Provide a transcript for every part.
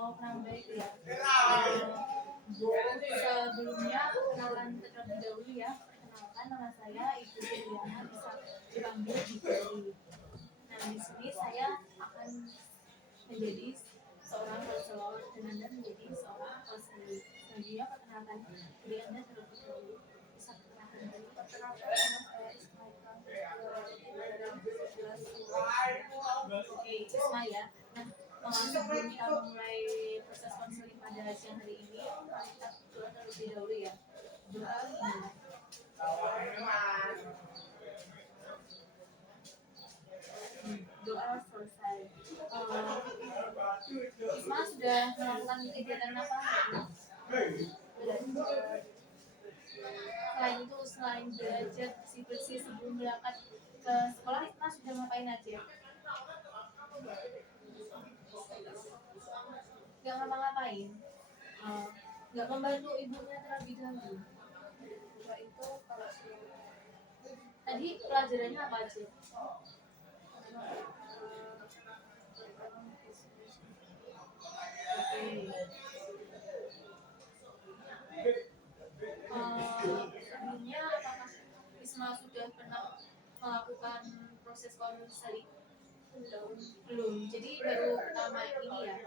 Oh, kurang baik ya. Sebelumnya kenalan terlebih dahulu ya. Kenalkan nama saya Ibu Juliana, bisa dipanggil Ibu. Nah, di sini saya akan menjadi seorang konselor dan Anda menjadi seorang konselor. Selanjutnya perkenalkan diri Anda terlebih dahulu. Bisa perkenalkan diri. Perkenalkan nama saya Ismail. Oke, Isma ya. Nah, sebelum kita mulai proses konseling pada siang hari ini, mari kita berdoa terlebih dahulu ya. Doa dimulai. Doa selesai. Isma sudah melakukan kegiatan apa? Selain itu, selain belajar bersih-bersih sebelum berangkat ke sekolah, Isma sudah ngapain aja? Gak ngapa-ngapain? Gak membantu ibunya terlebih dahulu? Itu kalau tadi pelajarannya apa aja? Sebelumnya apakah Isma sudah pernah melakukan proses konseling? Belum. Jadi baru pertama ini ya.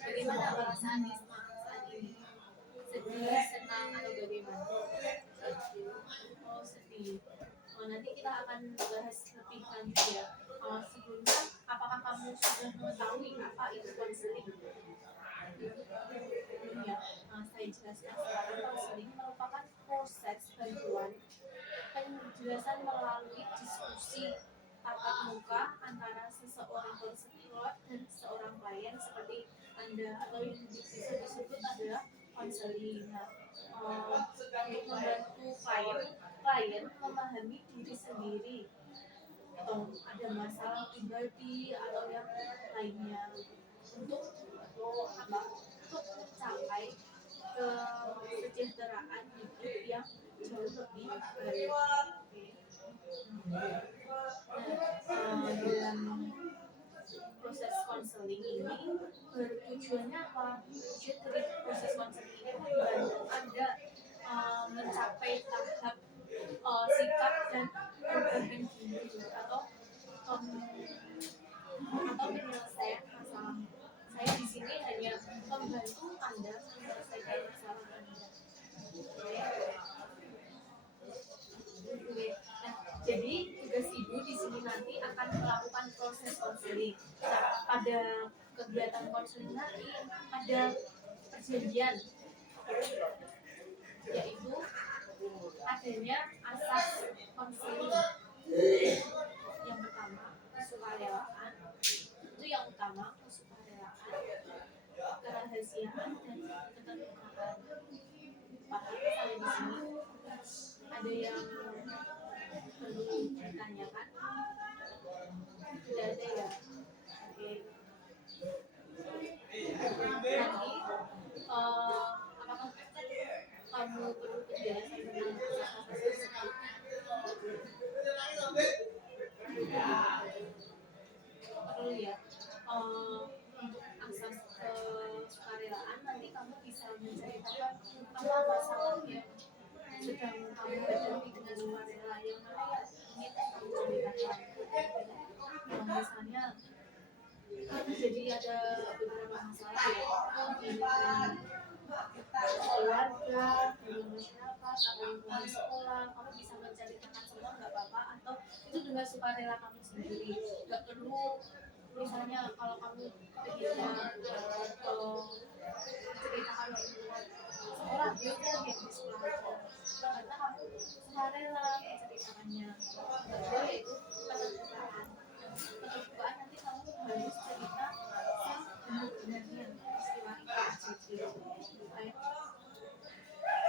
Bagaimana perasaan Isma saat ini? Sedih, senang, atau bagaimana? Oh, sedih. Nanti kita akan bahas lebih lanjut ya. Sebelumnya, apakah kamu sudah mengetahui apa itu konseling? Ya, saya jelaskan sekarang. Konseling merupakan proses bantuan penjelasan melalui diskusi tatap muka antara seseorang konselor dan seorang klien, seperti Anda atau yang bisa disebut adalah konseling. Untuk membantu klien memahami diri sendiri atau ada masalah pribadi atau yang lainnya, untuk apa? Untuk mencapai kesejahteraan hidup yang jauh lebih baik. Dalam proses konseling ini bertujuannya apa? Tujuan dari proses konseling ini membantu Anda mencapai tahap sikap dan perubahan diri atau penyelesaian masalah. Saya di sini hanya membantu Anda menyelesaikan masalah Anda. Nah, jadi tugas ibu di sini nanti akan melakukan proses konseling. Nah, pada kegiatan konseling nanti ada perjanjian, yaitu adanya asas konseling. Yang pertama, kesukarelaan. Itu yang utama, kesukarelaan, kerahasiaan, dan keterbukaan. Apakah saya di sini ada yang perlu ditanyakan? Tidak ada ya? Oke. Nanti apakah kamu perlu penjelasan tentang perlu ya? Untuk asas kesukarelaan, nanti kamu bisa menceritakan apa masalah yang sedang kamu hadapi dengan sukarela, yang mana yang ingin kamu ceritakan. Misalnya jadi ada beberapa masalah ya, keluarga, masyarakat, atau lingkungan sekolah. Kamu bisa menceritakan semua, nggak apa-apa, atau itu dengan sukarela kamu sendiri. Nggak perlu misalnya kalau kamu pengennya ceritakan sekolah, dia kan yang di sekolah aja, karena kamu sukarela menceritakannya. Kedua yaitu keterbukaan. Keterbukaan nanti kamu harus cerita sebenarnya istilah itu kayak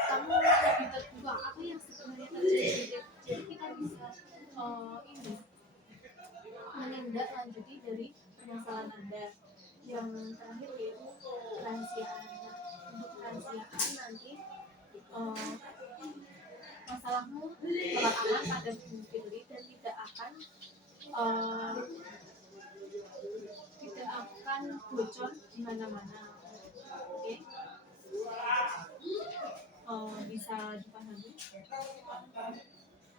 kamu lebih terbuka apa yang sebenarnya terjadi. Jadi kita bisa ini menindaklanjuti dari permasalahan Anda. Yang terakhir yaitu kerahasiaan. Untuk kerahasiaan nanti masalahmu bakal aman pada Firly dan tidak akan akan bocor di mana-mana. Oke, bisa dipahami.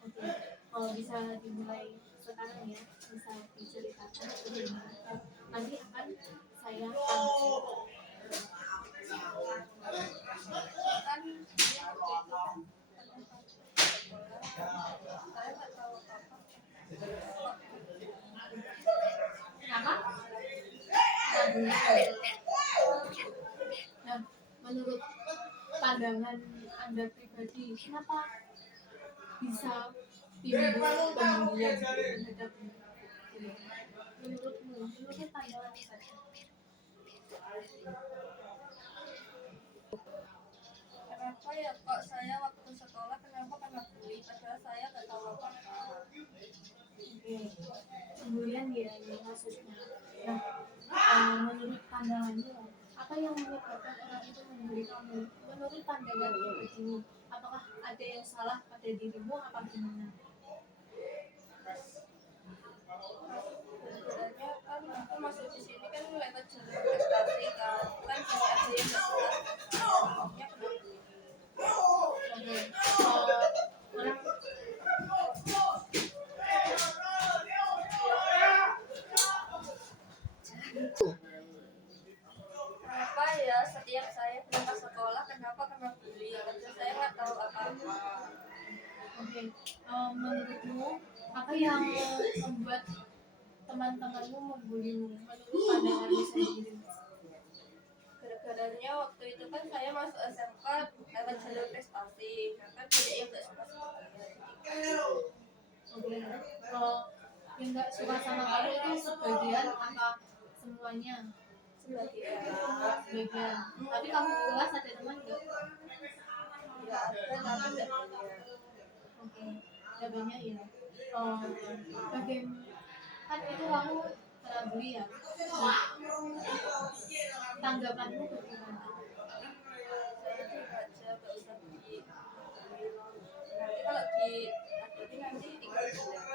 Oke, bisa dimulai sekarang ya, bisa diceritakan bagaimana nanti akan saya panggil. Kan dia waktu itu kan saya nggak tahu apa-apa. Kenapa? Nah, menurut pandangan Anda pribadi, kenapa bisa timbul pembulian terhadap menurut pandangan saja? Kenapa ya kok saya waktu sekolah kenapa kena bully padahal saya nggak tahu apa-apa. Oke, pembulian ya ini maksudnya. Nah, menurut pandangannya apa yang menyebabkan orang itu membuli kamu? Menurut pandangan pribadimu, apakah ada yang salah pada dirimu apa gimana? Sebenarnya kan aku masuk di sini kan lewat jalur prestasi kan jadi ada yang nggak jelas akhirnya kena bully. Oke, orang Kenapa ya setiap saya berangkat sekolah kenapa kena bully padahal saya nggak tahu apa-apa. oke, menurutmu apa yang membuat teman-temanmu membulimu? Menurut pandanganmu sendiri? Gara-garanya waktu itu kan saya masuk SMK lewat jalur prestasi kan banyak yang nggak suka sama saya. Oke, yang nggak suka sama kamu itu sebagian apa semuanya? Sebagian Sebagian. Tapi kamu di kelas ada teman nggak? ya ada tapi nggak banyak. Oke, ada banyak ya. Bagaimana? Kan itu kamu kena bully ya. Nah, tanggapanmu bagaimana? Saya tuh aja nggak usah di nanti kalau di adopsi nanti tinggal bilang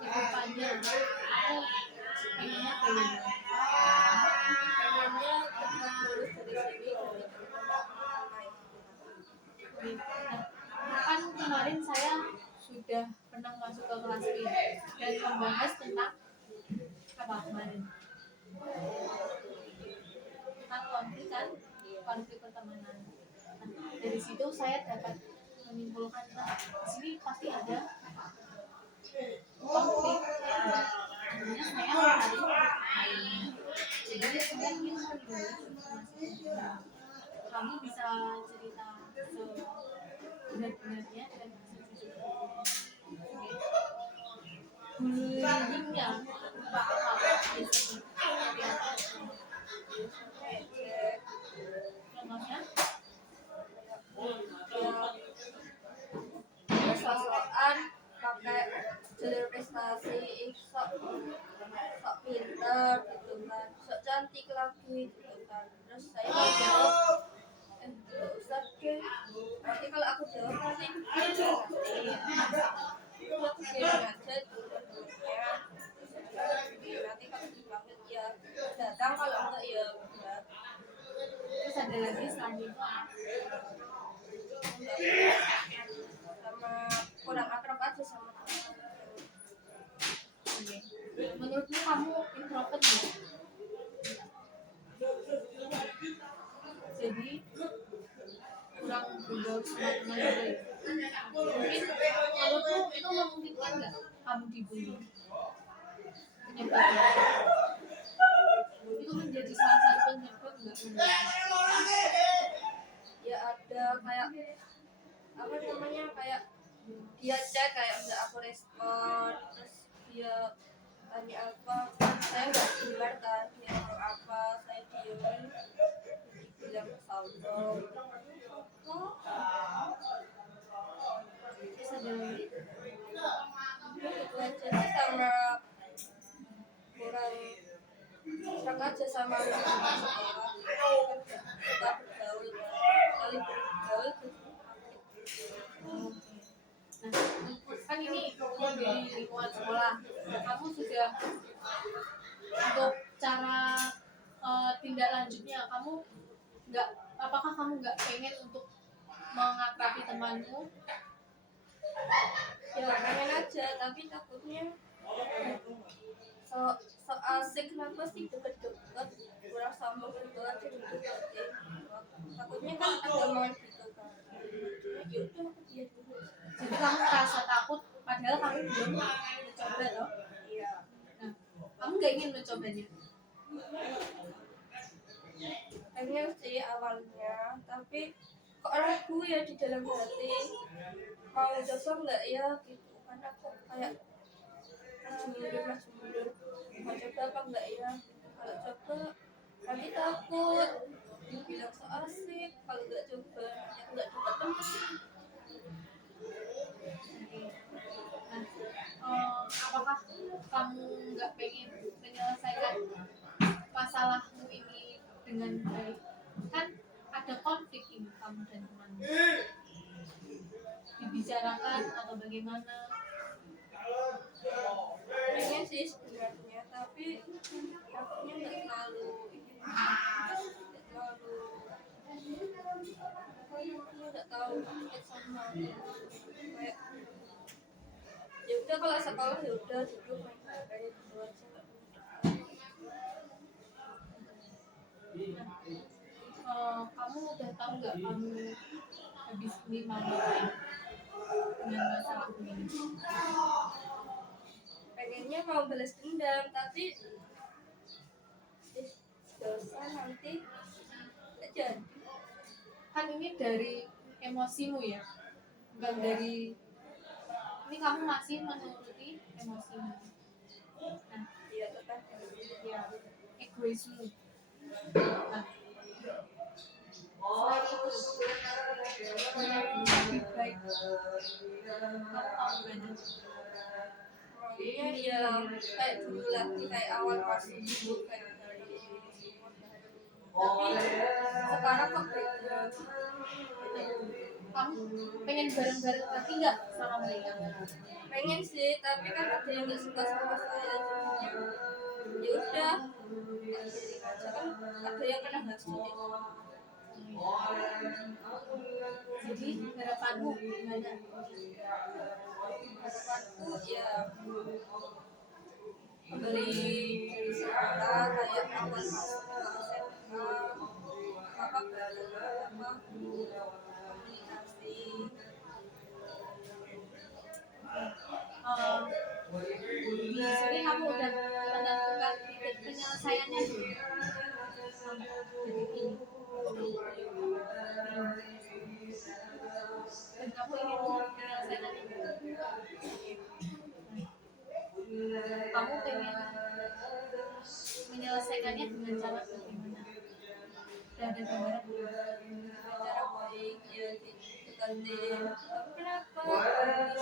Kedepannya aku pengennya bagaimana? pengennya cepat lulus dari sini jadi naik. Oke, nah, kan kemarin saya sudah pernah masuk ke kelas B dan membahas tentang apa kemarin? Tentang konflik kan, konflik pertemanan. Nah, dari situ saya dapat menyimpulkan di sini pasti ada konflik. Akhirnya saya mencari jadi saya ingin mendengar informasi. Kamu bisa cerita sebenar-benarnya dan sejujurnya. Bullyingnya berupa apa biasanya? Contohnya? Ya sosokan pakai jalur prestasi sok sok pinter gitu kan sok cantik lagi gitu kan terus saya mau jawab nggak usah deh nanti kalau aku jawab nanti nanti aku biarin aja ya nanti kalau dipanggil ya datang kalau enggak ya udah Terus ada lagi selain itu sama kurang akrab aja sama teman. Oke. Menurutmu kamu introvert ya? Jadi kurang bergaul sama teman juga ya? Mungkin menurutmu itu memungkinkan nggak kamu dibully? Penyebabnya itu menjadi salah satu penyebab nggak menurutmu? Ya ada kayak apa namanya kayak dia chat kayak udah aku respon terus dia tanya apa saya nggak dengar kan dia ngomong apa saya diem bilang sombong Terus ada lagi? itu aja sih sama kurang serang aja sama teman sekolah kita bergaul kali bergaul terus Nah, kan ini di lingkungan nggak, apakah kamu nggak pengen untuk mengakrabi temanmu? Ya pengen aja, tapi takutnya so so asik kenapa sih deket-deket kurang sama gitu aja deketin. Takutnya kan ada omongan gitu kan. Ya udah aku diam dulu. Jadi kamu merasa takut padahal kamu belum mencoba loh. Iya. Nah, kamu nggak ingin mencobanya? Pengen sih awalnya, tapi kok ragu ya di dalam hati mau coba nggak ya gitu, karena kok kayak maju mundur mau coba apa enggak ya, kalau coba nanti takut bilang so asik, kalau nggak coba nanti aku nggak dapat teman. Nah, apakah kamu nggak pengen menyelesaikan masalahmu ini dengan baik? Kan ada konflik ini kamu dan temanmu. Dibicarakan atau bagaimana? Pengen sih sebenarnya, tapi takutnya nggak terlalu nggak terlalu nggak tahu deket sama kayak ya udah kalau sekolah ya udah duduk main HP gitu aja nggak Kamu udah tahu nggak kamu habis ini mau ngapain dengan masalahmu ini? pengennya mau balas dendam, tapi dosa nanti nggak jadi. Kan ini dari emosimu ya, bukan dari, ini kamu masih menuruti emosimu. Nah, Iya tetap ya, egoismu. Nah, selain itu yang lebih baik kamu mau gimana? maunya ya kayak dulu lagi, kayak awal pas dulu kayak tapi sekarang kok beda. Kamu pengen bareng-bareng lagi nggak sama mereka? Pengen sih, tapi kan ada yang nggak suka sama saya, jadinya ya udah tak biarin aja, kan ada yang kena hasut. Jadi harapanmu gimana? Harapanku ya dari sekolah kayak awal masuk ke SMA apa komunikasi. Di sini kamu udah menentukan titik penyelesaiannya belum? Sampai detik ini. Dan kamu ingin menyelesaikannya belum? Kamu pengen menyelesaikannya dengan cara bagaimana? Udah ada gambaran belum? Cara baik ya deketin tapi kenapa dan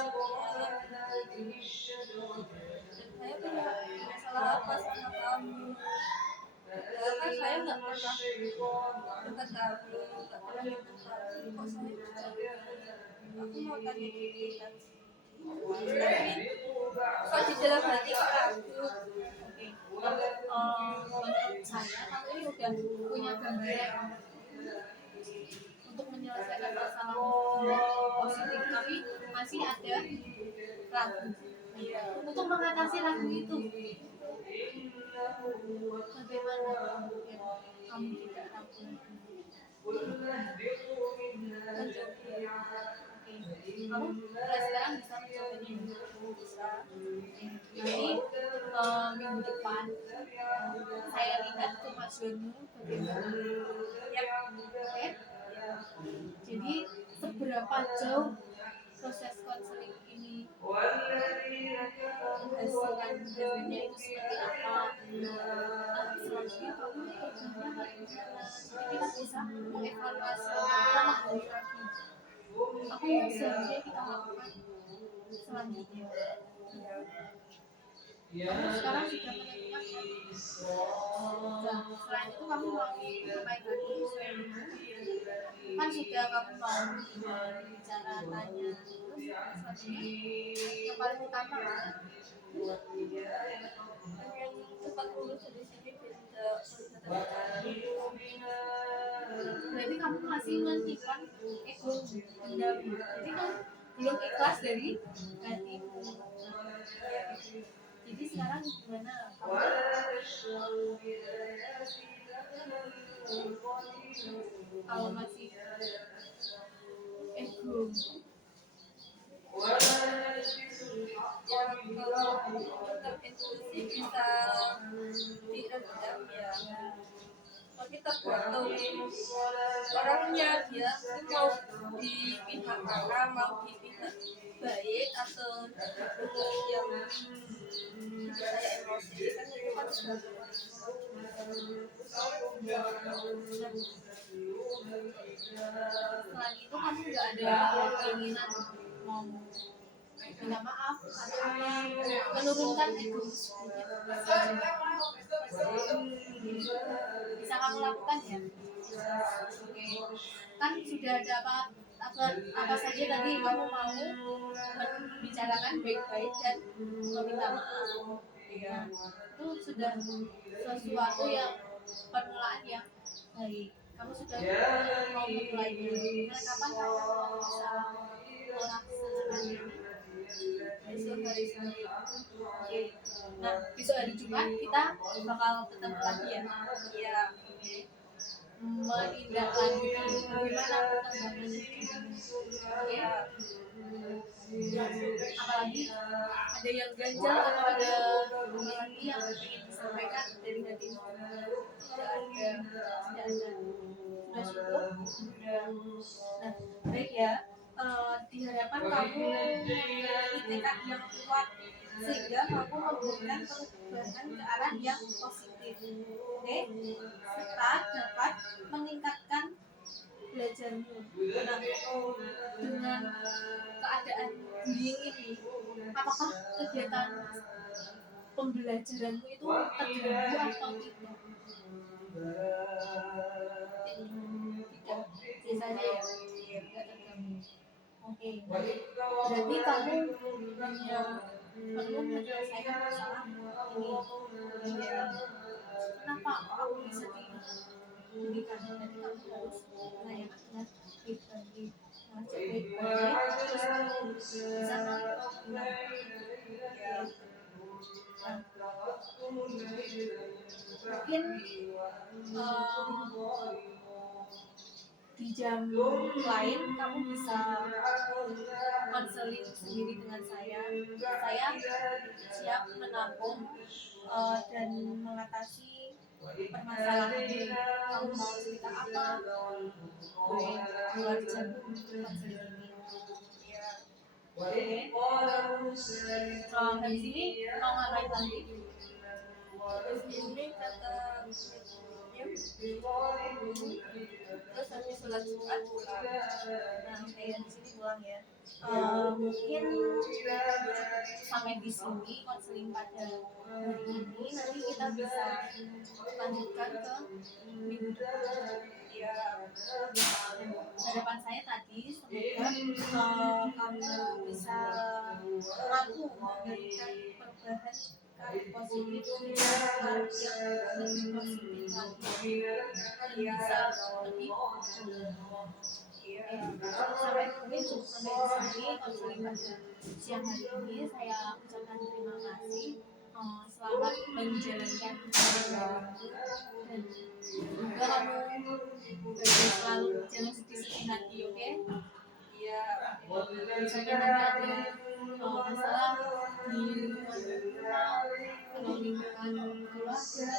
saya punya masalah apa sama kamu, ya kan saya nggak pernah dekat kamu, nggak pernah nyentuh kamu, kok saya bisa, aku mau tanya gitu kan, tapi kok di dalam hati kok ragu. Menurut saya kamu ini udah punya gambaran untuk menyelesaikan masalahmu dengan positif, tapi masih ada ragu. Untuk mengatasi ragu itu, bagaimana kemudian kamu tidak ragu lagi? Kamu mulai sekarang bisa mencobanya. Nanti minggu depan saya lihat kemajuanmu bagaimana. Oke? Jadi seberapa jauh proses konseling ini menghasilkan hasilnya itu seperti apa? Selanjutnya kamu kerjanya bagaimana? Jadi kita bisa mengevaluasi, kita menggali lagi apa yang seharusnya kita lakukan selanjutnya. Kamu sekarang sudah menentukan kan? Nah, selain itu kamu mau ngapain lagi selain itu? Kan sudah kamu mau bicara tanya, terus selanjutnya yang paling utama kan? Pengen cepat lulus dari sini biar bisa berarti kamu masih menyimpan ego dendam. Jadi kamu belum ikhlas dari hatimu. Jadi sekarang gimana kamu kalau masih ego? Ya kalau untuk itu sih bisa diredam ya. Kalau kita tergantung orangnya, dia tuh mau di pihak mana, mau di pihak baik atau di pihak yang saya emosi, kan itu kan Selain itu kamu nggak ada keinginan mau minta maaf atau apa, menurunkan ego sedikit bisa kamu lakukan ya. Oke, kan sudah ada apa saja tadi kamu mau membicarakan baik-baik dan meminta maaf. Ya, itu sudah sesuatu yang pengelolaan yang baik. Kamu sudah mau memulainya. Nah, kapan kamu mau bisa melaksanakan ini? besok hari Senin. Oke. Nah, besok hari Jumat kita bakal ketemu lagi ya. Iya. Menindaklanjuti bagaimana perkembangan hidupmu. Oke. Apalagi ada yang ganjal atau ada lagi yang ingin disampaikan dari hatimu? Tidak ada. Sudah cukup. Nah, baik ya. Diharapkan kamu memiliki tekad yang kuat sehingga kamu memberikan perubahan ke arah yang positif. Oke, serta dapat meningkatkan belajarmu. Nah, dengan keadaan bullying ini, apakah kegiatan pembelajaranmu itu terganggu atau tidak? Tidak, biasanya ya, tidak terganggu. Oke, berarti kamu hanya perlu menyelesaikan masalah ini. Ya, kenapa aku bisa diberikan? Berarti kamu harus melayani dengan baik-baik, mengajak baik-baik, terus bisa melakukan. Mungkin di jam lain kamu bisa konseling sendiri dengan saya. Saya siap menampung dan mengatasi permasalahan ini. Kamu mau cerita apa? Boleh keluar jam konseling ini. Oke. Habis ini mau ngapain lagi? Terus ini kata terus habis sholat Jumat pulang. Nah, kayak di sini pulang ya. Mungkin sampai di sini konseling pada hari ini. Nanti kita bisa lanjutkan ke minggu depan. Ya, Harapan saya tadi semoga kamu bisa mampu memberikan perubahan positif yang lebih positif lagi dan bisa lebih sampai mungkin cukup sampai di sini konseling pada siang hari ini. Saya ucapkan terima kasih. Selamat menjalankan hari dan semoga kamu selalu jangan sedih-sedih hati, oke? iya. Misalnya nanti ada masalah di lingkungan rumah atau lingkungan keluarga, kamu bisa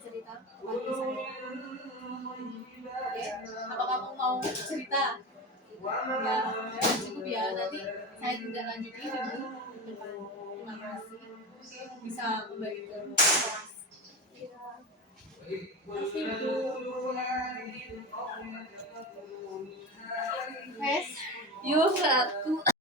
cerita kepada saya. Oke, apa kamu mau cerita? Ya, cukup ya. Nanti saya tidak lanjuti minggu depan. Terima kasih. Bisa kembali ke kelas. Masih Bu. Yuk, satu.